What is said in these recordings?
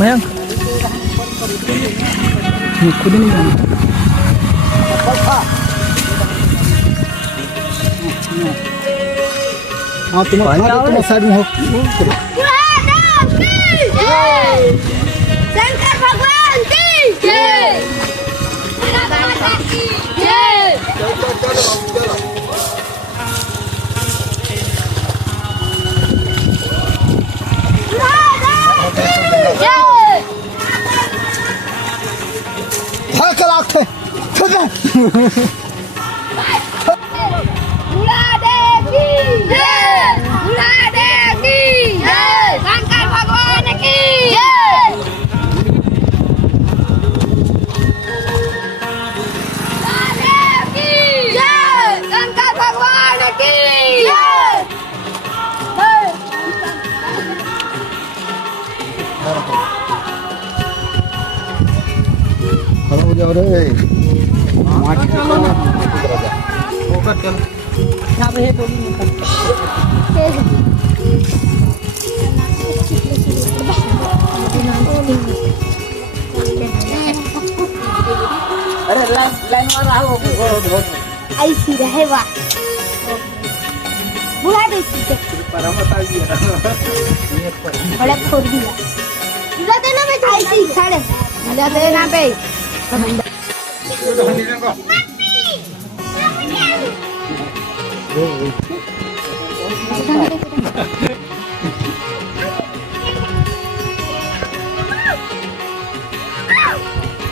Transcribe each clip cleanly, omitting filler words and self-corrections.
मयंक खुद नहीं जाना हाँ तुम साइड में हो शंकर भगवान की जय शंकर भगवान की शंकर भगवान की खड़ा हो जाओ रे माटी अरे लाइन में रहो ऐसी रहे वाह बुला दे इसे बड़ा खोल दिया मिला देना मैं ऐसी खड़े मिला देना पे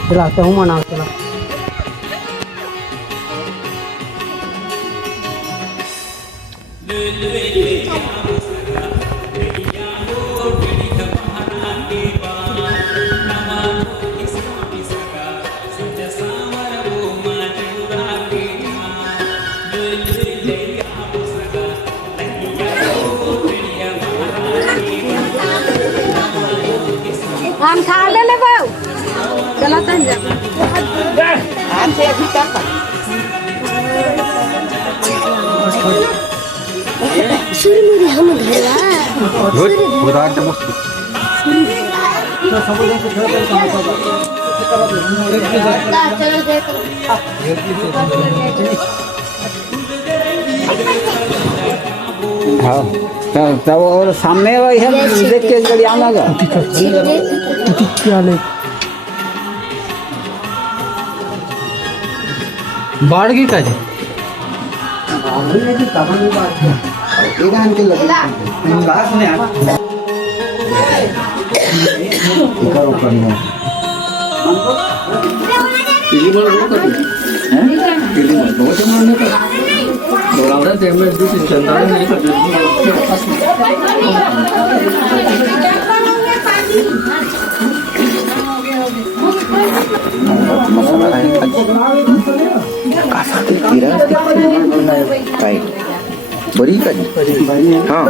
चलाता हूँ मना चला हम खा ले ले बाऊ चला तन जा हाथ से अभी तक शुरू में हम घरवा गुड गुड मस्त चलो देख हाँ तब और सामने वही है देख के गाड़ी आना का क्या ले बाढ़ की काज बरी का हाँ